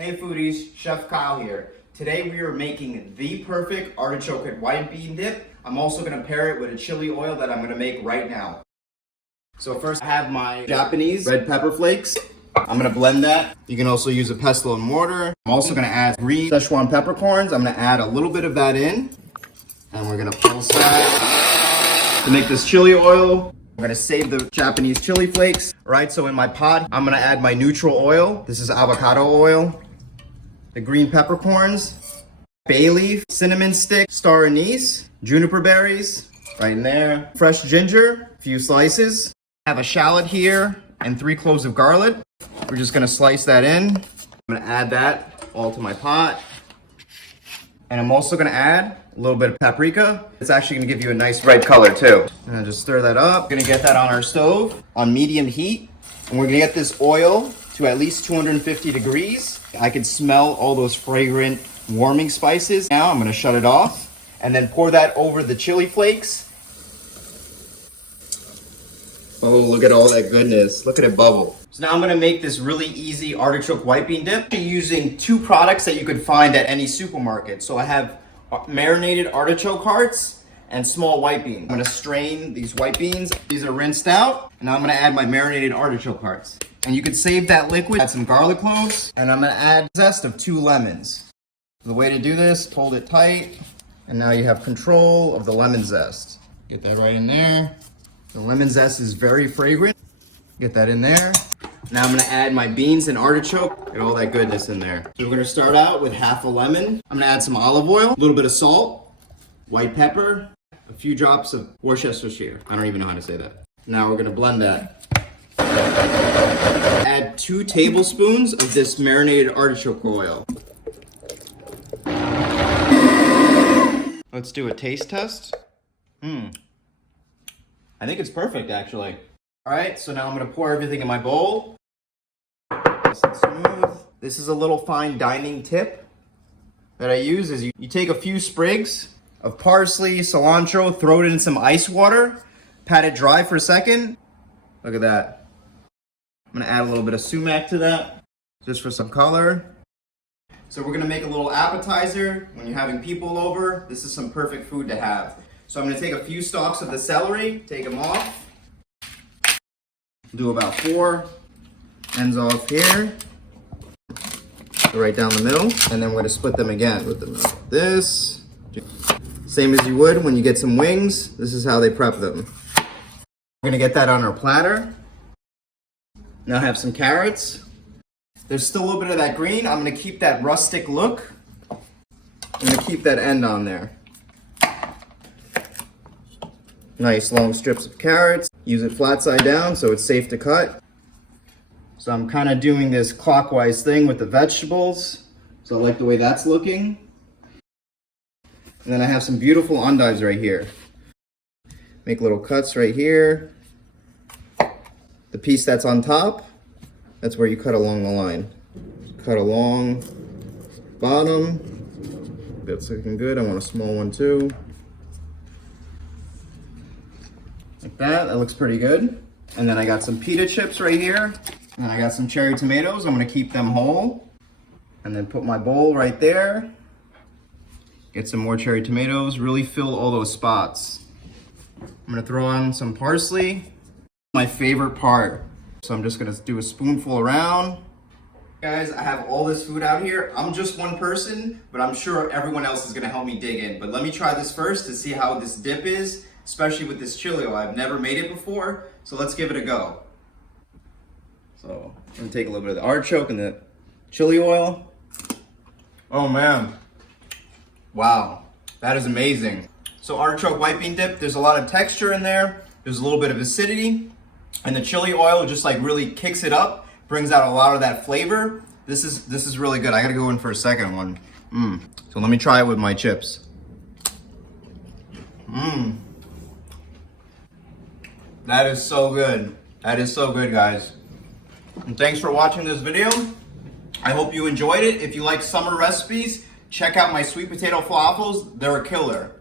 Hey foodies, Chef Kyle here. Today we are making the perfect artichoke white bean dip. I'm also going to pair it with a chili oil that I'm going to make right now. So first I have my Japanese red pepper flakes. I'm going to blend that. You can also use a pestle and mortar. I'm also going to add green Sichuan peppercorns. I'm going to add a little bit of that in. And we're going to pulse that to make this chili oil. I'm gonna save the Japanese chili flakes, right? So in my pot, I'm gonna add my neutral oil. This is avocado oil, the green peppercorns, bay leaf, cinnamon stick, star anise, juniper berries, right in there. Fresh ginger, a few slices. I have a shallot here and 3 cloves of garlic. We're just gonna slice that in. I'm gonna add that all to my pot. And I'm also gonna add a little bit of paprika. It's actually gonna give you a nice red color too. And just stir that up. We're gonna get that on our stove on medium heat. And we're gonna get this oil to at least 250 degrees. I can smell all those fragrant warming spices. Now I'm gonna shut it off and then pour that over the chili flakes. Oh, look at all that goodness. Look at it bubble. So now I'm gonna make this really easy artichoke white bean dip using 2 products that you could find at any supermarket. So I have marinated artichoke hearts and small white beans. I'm gonna strain these white beans. These are rinsed out. And now I'm gonna add my marinated artichoke hearts. And you could save that liquid, add some garlic cloves, and I'm gonna add zest of 2 lemons. The way to do this, hold it tight, and now you have control of the lemon zest. Get that right in there. The lemon zest is very fragrant. Get that in there. Now I'm gonna add my beans and artichoke and all that goodness in there. So we're gonna start out with half a lemon. I'm gonna add some olive oil, a little bit of salt, white pepper, a few drops of Worcestershire. I don't even know how to say that. Now we're gonna blend that. Add 2 tablespoons of this marinated artichoke oil. Let's do a taste test. I think it's perfect actually. All right, so now I'm gonna pour everything in my bowl. Nice and smooth. This is a little fine dining tip that I use is you take a few sprigs of parsley, cilantro, throw it in some ice water, pat it dry for a second. Look at that. I'm gonna add a little bit of sumac to that, just for some color. So we're gonna make a little appetizer. When you're having people over, this is some perfect food to have. So I'm gonna take a few stalks of the celery, take them off. Do about 4 ends off here, right down the middle, and then we're gonna split them again with them like this. Same as you would when you get some wings. This is how they prep them. We're gonna get that on our platter. Now I have some carrots. There's still a little bit of that green. I'm gonna keep that rustic look. I'm gonna keep that end on there. Nice long strips of carrots. Use it flat side down so it's safe to cut. So I'm kind of doing this clockwise thing with the vegetables. So I like the way that's looking. And then I have some beautiful endives right here. Make little cuts right here. The piece that's on top, that's where you cut along the line. Cut along bottom. That's looking good. I want a small one too. Like that, that looks pretty good. And then I got some pita chips right here. And I got some cherry tomatoes. I'm gonna keep them whole. And then put my bowl right there. Get some more cherry tomatoes, really fill all those spots. I'm gonna throw on some parsley. My favorite part. So I'm just gonna do a spoonful around. Guys, I have all this food out here. I'm just one person, but I'm sure everyone else is gonna help me dig in. But let me try this first to see how this dip is, especially with this chili oil. I've never made it before, so let's give it a go. So I'm gonna take a little bit of the artichoke and the chili oil. Oh man, wow, that is amazing. So artichoke white bean dip, there's a lot of texture in there. There's a little bit of acidity, and the chili oil just like really kicks it up, brings out a lot of that flavor. This is really good. I gotta go in for a second one. So let me try it with my chips. That is so good. That is so good, guys. And thanks for watching this video. I hope you enjoyed it. If you like summer recipes, check out my sweet potato falafels. They're a killer.